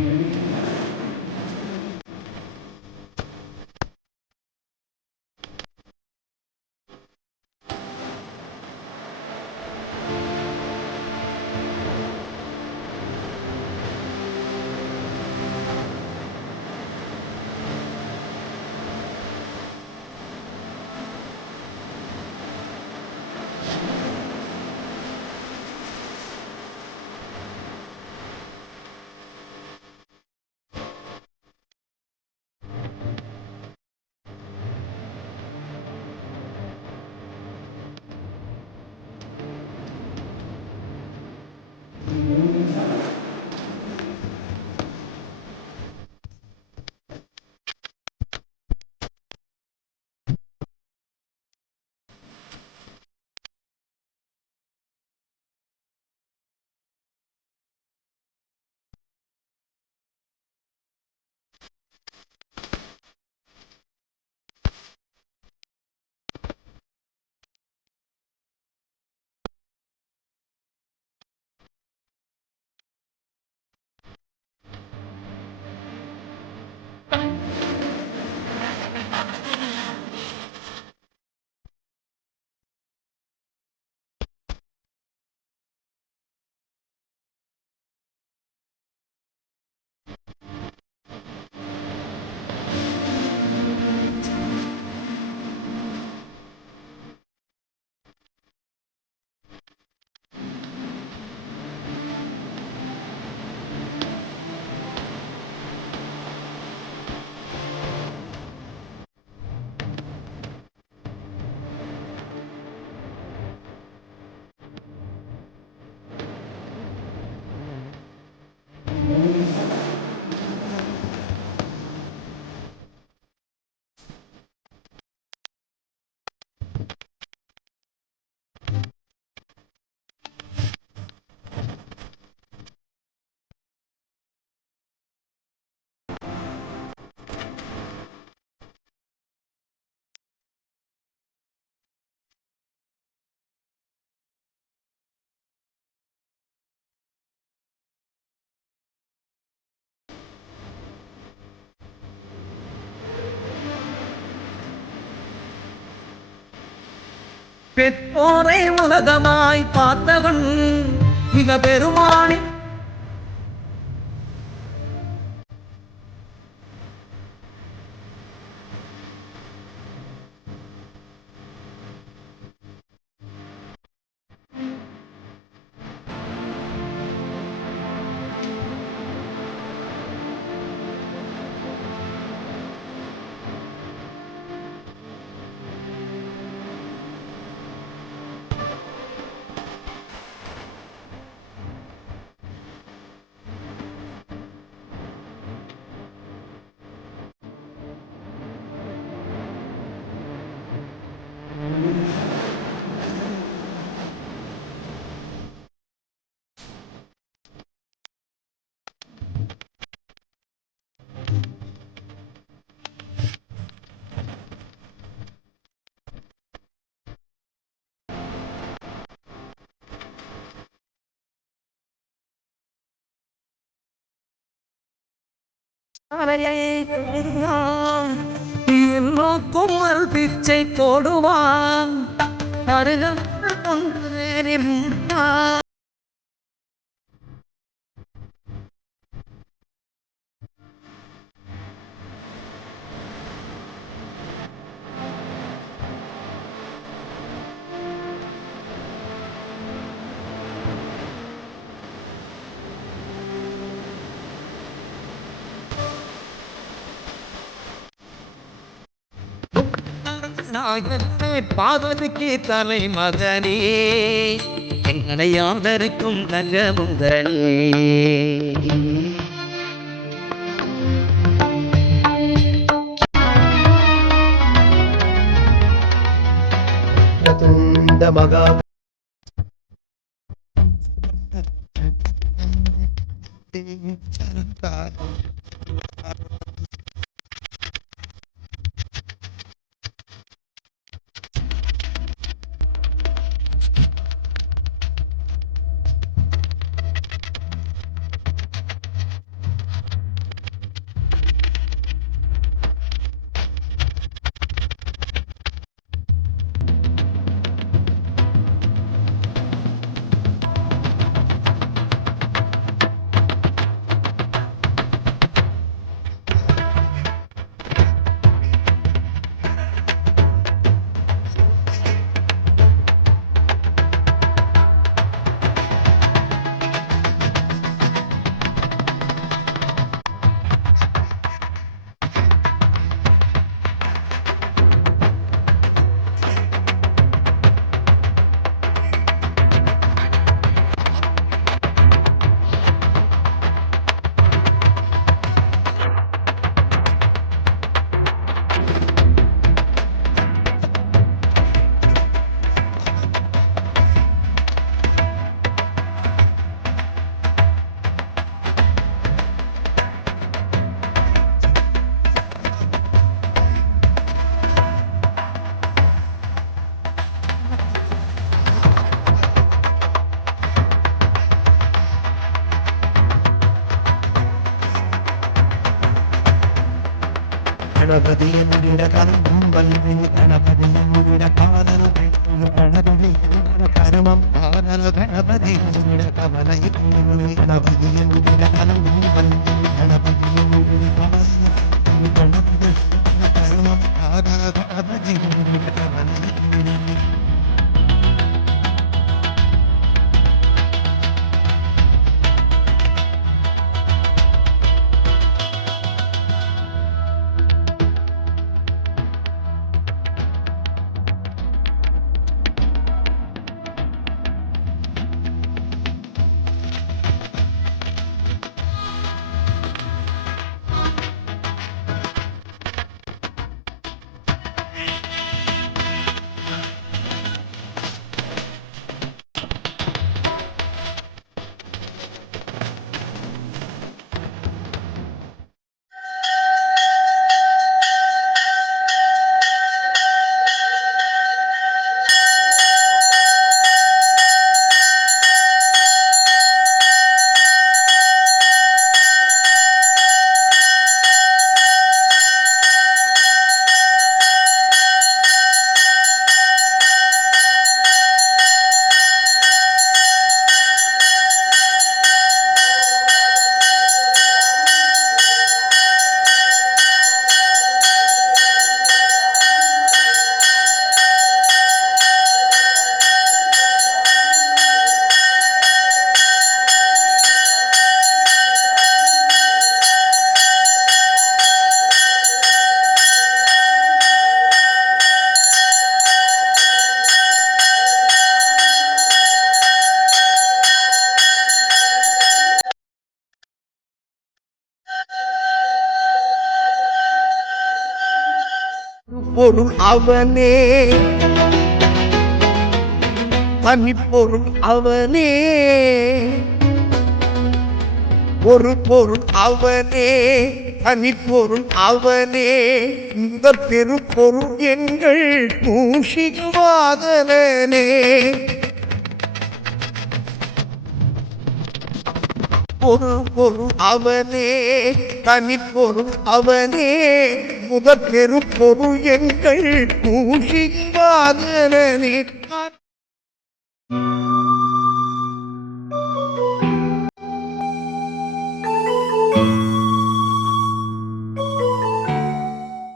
community. பெற்றோரை உலகமாய் பார்த்தவன் மிக பெருமானி கும்மல் பிச்சை போடுவான். நாகத்தை பார்வதிக்கு தலை மகனே எங்களை ஆதரிக்கும் நல்ல முதலே மகா ഗണപതി എന്നുരുടെ കരമ്പൽ ഗണപതി എന്നുരുടെ കാതൽ ഗണപതി എന്നുടെ കരമം കാതൽ ഗണപതി എന്നുടെ കവല ഗണപതി എന്നുടെ കരമ്പൽ ഗണപതി എന്നുടെ കവല ഗണപതി കരമം കാതൽ ഗണപതി എന്നുടെ കവല பொருள் அவனே. தனிப்பொருள் அவனே. ஒரு பொருள் அவனே. தனிப்பொருள் அவனே. இந்த பெருப்பொருள் எங்கள் மூஷிகவாதனே பொருள் அவனே தனி தனிப்பொருள் அவனே. முதற்பெரு பெருப்பொருள் எங்கள் மூஷிகவாதனே